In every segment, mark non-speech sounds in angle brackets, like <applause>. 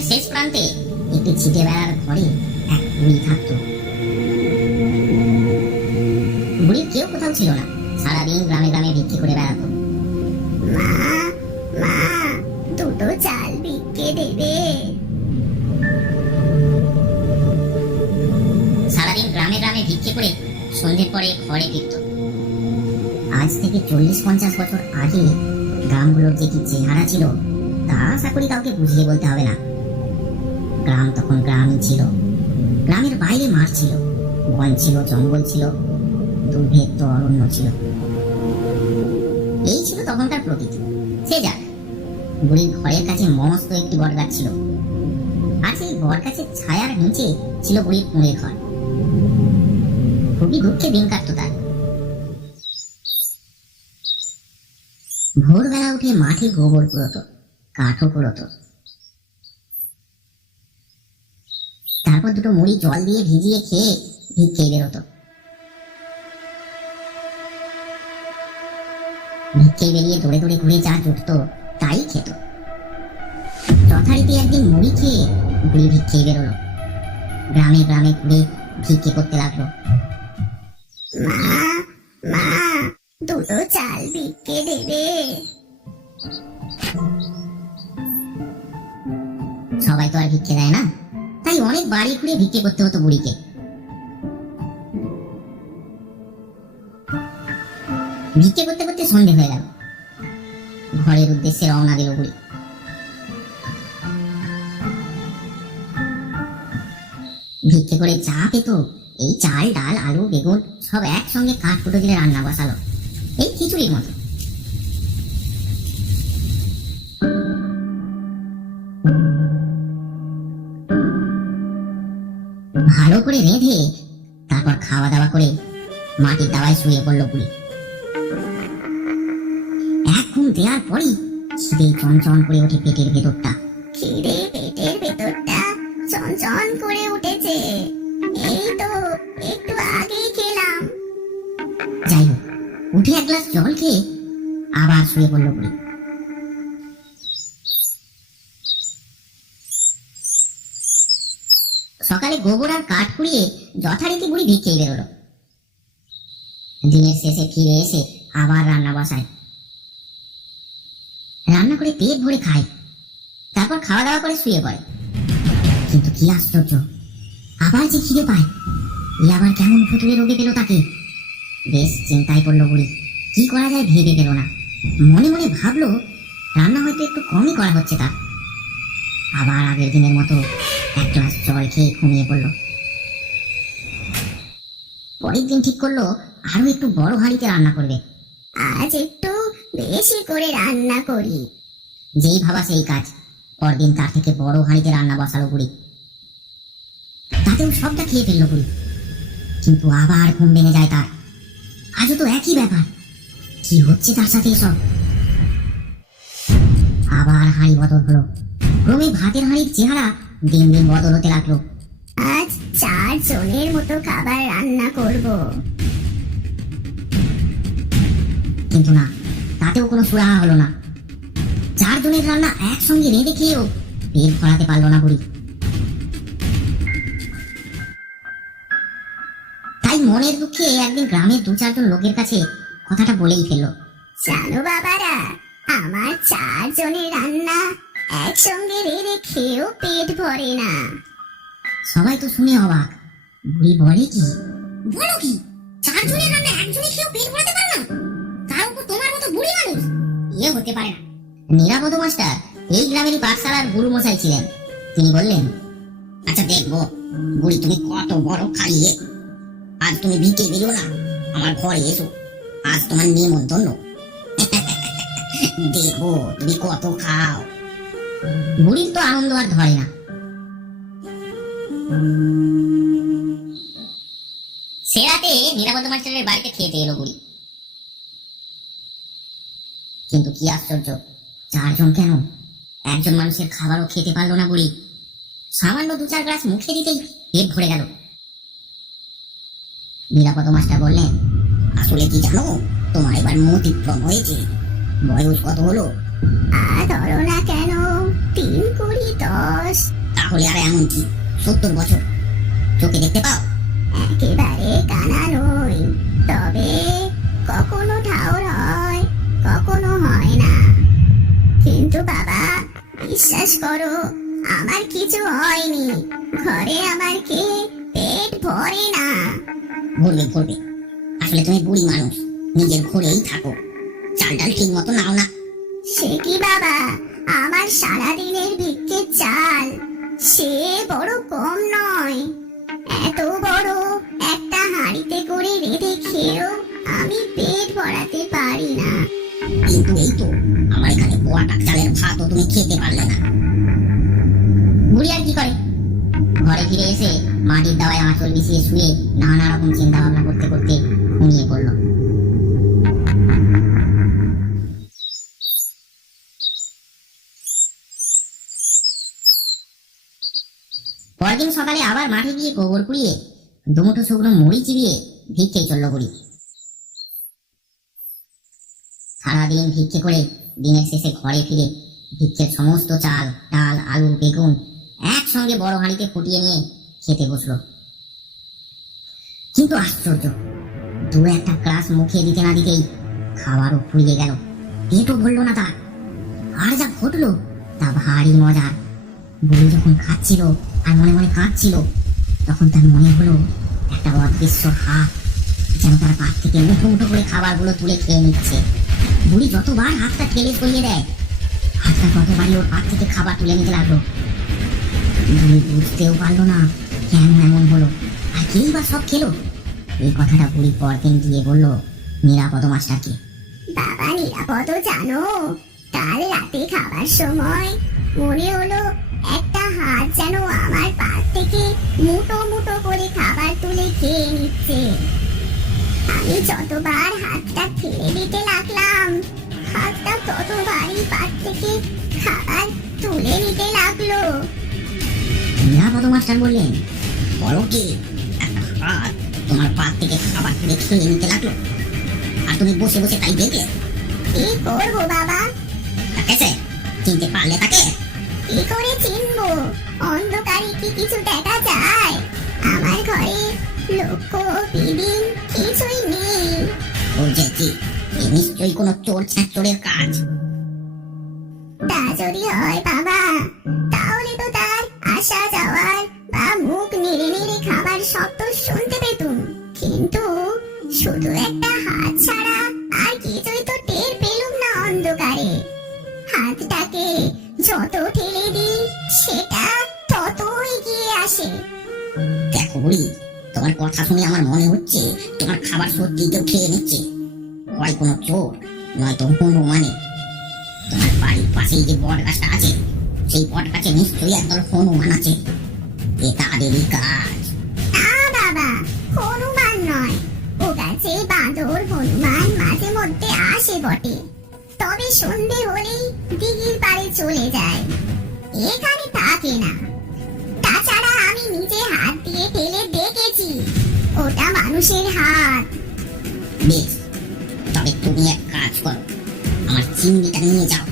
গ্রামের শেষ প্রান্তে একটি ছিটে বেড়ার ঘরে এক বুড়ি থাকতো। বুড়ির কেউ কোথাও ছিল না, সারাদিন গ্রামে গ্রামে ভিক্ষি করে বেড়াতো। মা মা, দুটো চাল ভিক্ষে দেবে। সারাদিন গ্রামে গ্রামে ভিক্ষে করে সন্ধ্যের পরে ঘরে ফিরত। আজ থেকে চল্লিশ পঞ্চাশ বছর আগে গ্রামগুলোর যে কি চেহারা ছিল, তা আশা করি কাউকে বুঝিয়ে বলতে হবে না। গ্রাম তখন গ্রামই ছিল। গ্রামের বাইরে মাঠ ছিল, বন ছিল, জঙ্গল ছিল দুর্ভেদ্য অরণ্য ছিল। এই ছিল তখনকার প্রকৃতি। সে যাক, বুড়ির ঘরের কাছে মস্ত একটি বটগাছ ছিল। আর সেই বটগাছের ছায়ার নিচে ছিল বুড়ির কুঁড়ে ঘর। খুবই দুঃখে দিন কাটতো তার। ভোরবেলা উঠে মাঠে গোবর কুড়োতো কাঠও কুড়োতো তারপর দুটো মুড়ি জল দিয়ে ভিজিয়ে খেয়ে ভিক্ষে বেরোতো। ভিক্ষে বেরিয়ে দৌড়ে দৌড়ে ঘুরে যা জুটতো, তাই খেত। যথারীতি একদিন মুড়ি খেয়ে বুড়ি ভিক্ষে বেরোলো। গ্রামে গ্রামে ঘুরে ভিক্ষে করতে লাগল। দুটো চাল ভিক্ষে দেবে। সবাই তো আর ভিক্ষে দেয় না। তাই অনেক বাড়ি ঘুরে ভিক্ষে করতে হতো বুড়িকে। ভিক্ষে করতে করতে সন্ধে হয়ে গেল। ঘরের উদ্দেশ্যে রওনা দিল বুড়ি। ভিক্ষে করে চা পেত, এই চাল, ডাল, আলু, বেগুন, সব একসঙ্গে কাঠ ফুটো দিলে রান্না বসালো। এই খিচুড়ির মতো। রেঁধে তারপর খাওয়া দাওয়া করে মাটির দাওয়ায় শুয়ে পড়ল বুড়ি। এক ঘুম দেওয়ার পরই খিদে চঞ্চন করে ওঠে পেটের ভেতরটা। খিদে পেটের ভেতরটা চনচন করে উঠেছে। এই তো একটু আগেই খেলাম। যাই হোক উঠে এক গ্লাস জল খেয়ে আবার শুয়ে পড়ল বুড়ি। সকালে গোবর আর কাঠ কুড়িয়ে যথারীতি বুড়ি ভিক্ষেই বেরোলো। দিনের শেষে ফিরে এসে আবার রান্না বসায়। রান্না করে পেট ভরে খায়। তারপর খাওয়া দাওয়া করে শুয়ে পড়ে। কিন্তু কি আশ্চর্য, আবার যে খিদে পায়। এ আবার কেমন ভুতুরে রোগে পেল তাকে? বেশ চিন্তায় পড়ল বুড়ি, কি করা যায় ভেবে পেল না। মনে মনে ভাবলো, রান্না হয়তো একটু কমই করা হচ্ছে তার। আবার আগের দিনের মতো এক জল খেয়ে ঘুমিয়ে পড়ল? পরের দিন ঠিক করল আরও একটু বড় হাঁড়িতে রান্না করবে। আজ একটু বেশি করে রান্না করি। যেই ভাবা সেই কাজ। পরদিন তার থেকে বড় হাঁড়িতে রান্না বসালো বুড়ি। তাতেও সবটা খেয়ে ফেলল বুড়ি। কিন্তু আবার ঘুম ভেঙে যায় তার। আজও তো একই ব্যাপার। কি হচ্ছে তার সাথে এসব? আবার হাঁড়ি বদল হলো। ক্রমে ভাতের হাঁড়ির চেহারা দিন দিন বদল হতে লাগল। আজ চার জনের মতো খাবার রান্না করব। কিন্তু না তাতেও কোনো সুরাহা হলো না। চারজনের রান্না একসঙ্গে রেঁধে খেয়েও পেট ভরাতে পারল না বুড়ি। তাই মনের দুঃখে একদিন গ্রামের দু চারজন লোকের কাছে কথাটা বলেই ফেলল। জানো বাবারা আমার চার জনের রান্না একসঙ্গে রেড়ে খেয়েও পেট ভরে না। সবাই তো শুনে অবাক। বুড়ি বলে কি? বলো কি? চারজনের রান্না একজনে খেয়েও পেট ভরাতে পারে না? তার উপর তোমার মতো বুড়ি মানুষ? ইয়ে হতে পারে না। নিরাপদ মাস্টার এই গ্রামেরই পাঠশালার গুরু মশাই ছিলেন। তিনি বললেন আচ্ছা দেখব। বুড়ি তুমি কত বড় খাইয়ে। আজ তুমি ভিকে বেরো না। আমার ঘরে এসো। আজ তোমার নিমন্ত্রণ। <laughs> দেখব তুমি কত খাও। বুড়ির তো আনন্দ আর ধরে না। সে রাতে নিরাপদ মাস্টারের বাড়িতে খেতে এলো বুড়ি। কিন্তু কি আশ্চর্য, চারজন কেন? একজন মানুষের খাবারও খেতে পারল না বুড়ি। সামান্য দু চার গ্লাস মুখে দিতেই পেট ভরে গেল। নিরাপদ মাস্টার বললেন, আসলে কি জানো, তোমার এবার মতিক্রম হয়েছে। বয়স কত হলো? আর ধরো না কেন দশ তাহলে আর এমন কি? সত্তর বছর। চোখে দেখতে পাও? একেবারে কানা নই তবে কখনো ঠাউর হয় কখনো হয় না কিন্তু বাবা বিশ্বাস করো আমার কিছু হয়নি। ঘরে আমার কে পেট ভরে না। ভরবে ভরবে আসলে তুমি বুড়ি মানুষ নিজের ঘরেই থাকো। চাল ডাল ঠিক মতো নাও না। সে কি বাবা? আমার সারাদিনের ভিক্ষে চাল। সে বড় কম নয়। এত বড় একটা হাঁড়িতে করে রেঁধে খেয়েও আমি পেট ভরাতে পারি না। কিন্তু এই তো, আমার এখানে পোয়াটা চালের ভাতও তুমি খেতে পারলে না। বুড়ি আর কি করে? ঘরে ফিরে এসে মাটির দাওয়ায় আঁচল বিছিয়ে শুয়ে নানা রকম চিন্তা ভাবনা করতে করতে ঘুমিয়ে পড়ল। পরদিন সকালে আবার মাঠে গিয়ে গোবর কুড়িয়ে দুমুঠো শুকনো মুড়ি চিবিয়ে ভিক্ষে চলল বুড়ি। সারাদিন ভিক্ষে করে দিনের শেষে ঘরে ফিরে ভিক্ষের সমস্ত চাল, ডাল, আলু, বেগুন একসঙ্গে বড় হাঁড়িতে ফুটিয়ে নিয়ে খেতে বসল। কিন্তু আশ্চর্য, দু একটা গ্লাস মুখে দিতে না দিতেই খাবারও ফুরিয়ে গেল। পেটও ভরলো না তার। আর যা ঘটলো তা ভারী মজার। বুড়ি যখন খাচ্ছিল আর মনে মনে কাঁদছিল। তখন তার মনে হলো, একটা অদৃশ্য হাত যেন তার পাত থেকে মুঠো মুঠো করে খাবারগুলো তুলে খেয়ে নিচ্ছে। বুড়ি যতবার হাতটা ঠেলে সরিয়ে দেয়, হাতটা ততবারই ওর পাত থেকে খাবার তুলে নিতে লাগল। বুড়ি বুঝতেও পারল না কেন এমন হলো, আর কেই বা সব খেলো? এই কথাটা বুড়ি পরদিন গিয়ে বলল নিরাপদ মাস্টারকে। বাবা নিরাপদ জানো, কাল রাতে খাবার সময় মনে হলো একটা যেন আমার পাত থেকে মুঠো মুঠো করে খাবার তুলে খেয়ে নিচ্ছে। আমি যতবার হাতটা ফেলে দিতে লাগলাম হাতটা ততবারই পাত থেকে খাবার তুলে নিতে লাগল। নিরাপদ মাস্টার বললেন বলো কি একটা হাত তোমার পাত থেকে খাবার তুলে খেয়ে নিতে লাগল? আর তুমি বসে বসে তাই দেখলে? কি করব বাবা? তাকে চিনতে পারলে তাকে? কি করে চিনবো অন্ধকারে কি কিছু দেখা যায়? আমার ঘরে লক্ষ্য বিদিন কিছুই নেই। বুঝেছি। নিশ্চয়ই কোনো চোর ছ্যাঁচোরের কাজ। তা যদি হয় বাবা তাহলে তো তার আসা যাওয়ার বা মুখ নেড়ে নেড়ে খাবার শব্দ শুনতে পেতুম। কিন্তু শুধু একটা হাত ছাড়া আর কিছুই তো টের পেলুম না অন্ধকারে। হাতটাকে যত ঠেলে দিই সেটা তত এগিয়ে আসে। দেখো বুড়ি তোমার কথা শুনে আমার মনে হচ্ছে তোমার খাবার সত্যি কেউ খেয়ে নিচ্ছে। হয় কোনো চোর নয়তো হনুমানে তোমার বাড়ির পাশেই যে বট গাছটা আছে সেই বট গাছে নিশ্চয়ই একদল হনুমান আছে। এ তাদেরই কাজ। না বাবা হনুমান নয়। ও গাছে বাঁদর হনুমান মাঝে মধ্যে আসে বটে। তবে সন্ধে হলেই দিঘির পাড়ে চলে যায়। এখানে থাকে না। তাছাড়া আমি নিজে হাত দিয়ে ঠেলে দেখেছি। ওটা মানুষের হাত। বেশ, তবে তুমি এক কাজ করো। আমার চিংড়িটা নিয়ে যাও।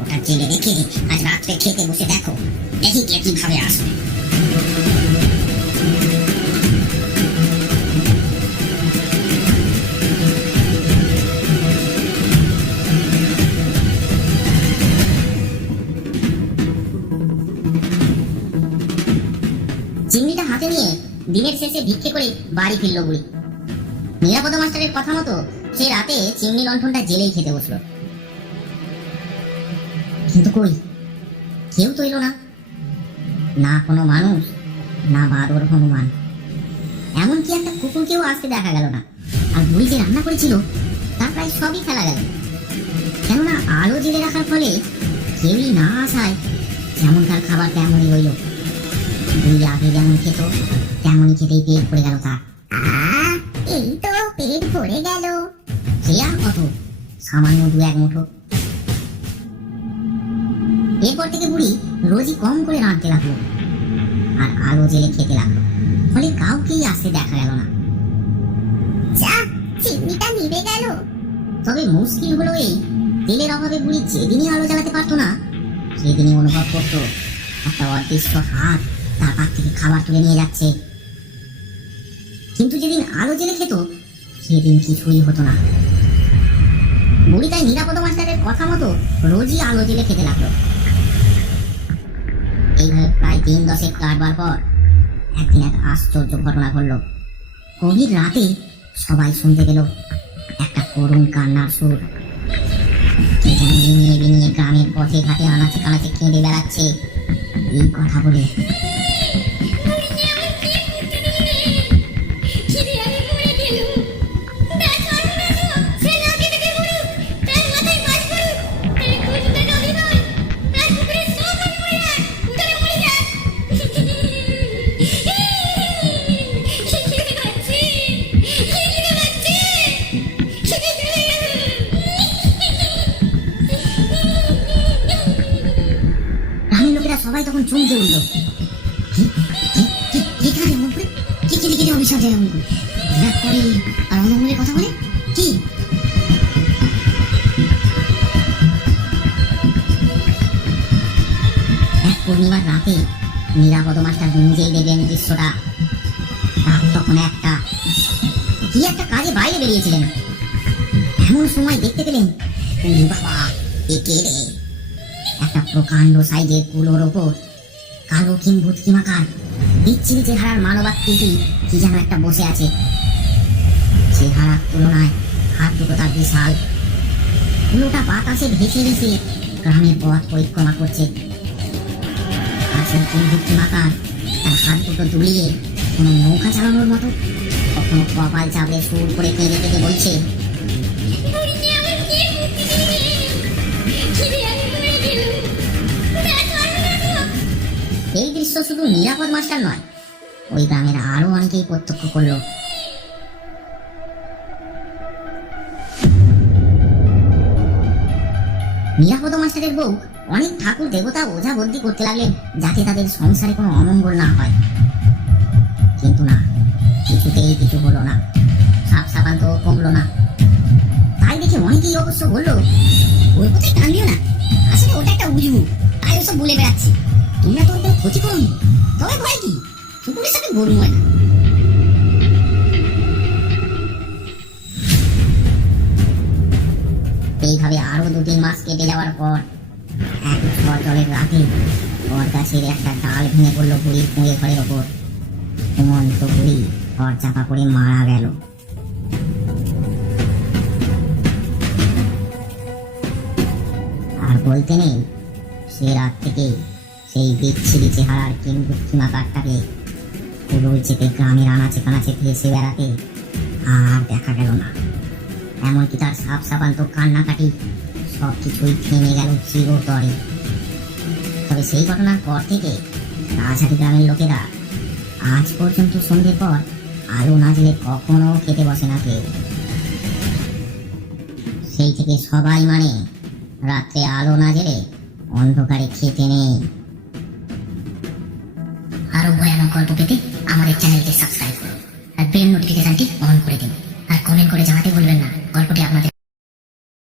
ওটা জেলে রেখে আজ রাত্রে খেতে বসে দেখো। দেখি কে কীভাবে আসবে হাতে নিয়ে দিনের শেষে ভিক্ষে করে বাড়ি ফিরল বুড়ি। নিরাপদ মাস্টারের কথা মতো সে রাতে চিংড়ি লণ্ঠনটা জেলেই খেতে বসল। কিন্তু কই? কেউ তো এলো না। না কোনো মানুষ, না বাদর হনুমান। এমনকি একটা কুকুরকেও আসতে দেখা গেল না? আর বুড়ি যে রান্না করেছিল, তার প্রায় সবই ফেলা গেল। কেননা আলো জেলে রাখার ফলে কেউই না আসায় যেমনকার খাবার তেমনই রইল। বুড়ি আগে যেমন খেত তেমনই খেতেই পেট পড়ে গেল তার এই তো পেট ভরে গেল। সে আর কত সামান্য দু এক মুঠো। এরপর থেকে বুড়ি রোজই কম করে রাঁধতে লাগল। আর আলো জেলে খেতে লাগল। ফলে কাউকেই আসতে দেখা গেল না। যা চিমনিটা নিভে গেল। তবে মুশকিল হলো এই তেলের অভাবে বুড়ি যেদিনই আলো জ্বালাতে পারতো না সেদিনই অনুভব করতো একটা অদৃশ্য হাত। তার পাক থেকে খাবার তুলে নিয়ে যাচ্ছে। কিন্তু যেদিন আলো জেলে খেত, সেদিন কিছুই হতো না। বুড়ি তাই নিরাপদ মাস্টারের কথা মতো রোজই আলো জেলে খেতে লাগল। এইভাবে প্রায় দিন দশেক কাটবার পর একদিন এক আশ্চর্য ঘটনা ঘটলো। গভীর রাতে সবাই শুনতে পেল একটা করুণ কান্নার সুর। বিনিয়ে গ্রামের পথে ঘাটে আনাচে কানাচে কেঁদে বেড়াচ্ছে। এই কথা বলে চমকে উঠল কি কি কি কি করে কি কি লিখে অভিশাপ যায় অমন করে আর অমঙ্গলের কথা বলে কি এক পূর্ণিমার রাতে নিরাপদ মাস্টার নিজেই দেখলেন দৃশ্যটা রাত তখন একটা কি একটা কাজে বাইরে বেরিয়েছিলেন এমন সময় দেখতে পেলেন বাবা এ কে রে একটা প্রকাণ্ড সাইজের কুলোর ওপর কালো কিম্ভূত কিমাকার বিচ্ছিরি চেহারার মানবাকৃতি কি যেন একটা বসে আছে। চেহারার তুলনায় হাত দুটো তার বিশাল। কুলোটা বাতাসে ভেসে ভেসে গ্রামের পথ পরিক্রমা করছে। আর সেই কিম্ভূত কিমাকার তার হাত দুটো দুলিয়ে কোনো নৌকা চালানোর মতো কখনো কপাল চাপড়ে সুর করে কেঁদে কেঁদে বলছে দৃশ্য শুধু নিরাপদ মাস্টার নয়, ওই গ্রামের আরও অনেকেই প্রত্যক্ষ করল। নিরাপদ মাস্টারের বউ অনেক ঠাকুর দেবতা ওঝা বন্দি করতে লাগলেন যাতে তাদের সংসারে কোনো অমঙ্গল না হয়। কিন্তু না, কিছুতেই কিছু হলো না, সাপ সাপান তো কমলো না। তাই দেখে অনেকেই অবশ্য বলল, ওই কোথায় কান্দিও না, আসলে ওটা একটা উজবু তাই ওসব বলে বেড়াচ্ছি। তোমরা তো ওর ক্ষতি করোনি তবে ভয় কি? কুকুরের সাথে গরু হয় না। এইভাবে আরও দু তিন মাস কেটে যাওয়ার পর এক ঝড় জলের রাতে বট গাছের একটা ডাল ভেঙে পড়ল বুড়ির কুঁড়ে ঘরের ওপর। ঘুমন্ত বুড়ি ঘর চাপা পড়ে মারা গেল। আর বলতে নেই, সে রাত থেকে সেই বিচ্ছিরি চেহারার কিংবুক্ষিমা পুরো চেপে গ্রামের আনাচে কানাচে ভেসে বেড়াতে আর দেখা গেল না। এমনকি তার সাপ সাপান্ত কান্নাকাটি সব কিছুই থেমে গেল চিরতরে। তবে সেই ঘটনার পর থেকে রাজহাটি গ্রামের লোকেরা আজ পর্যন্ত সন্ধ্যের পর আলো না জেলে কখনো খেতে বসে না কেউ। সেই থেকে সবাই মানে রাত্রে আলো না জেলে অন্ধকারে খেতে নেই। গল্প পেতে আমাদের চ্যানেলটি সাবস্ক্রাইব করুন। আর বেল নোটিফিকেশনটি অন করে দিন। আর কমেন্ট করে জানাতে ভুলবেন না। গল্পটি আপনাদের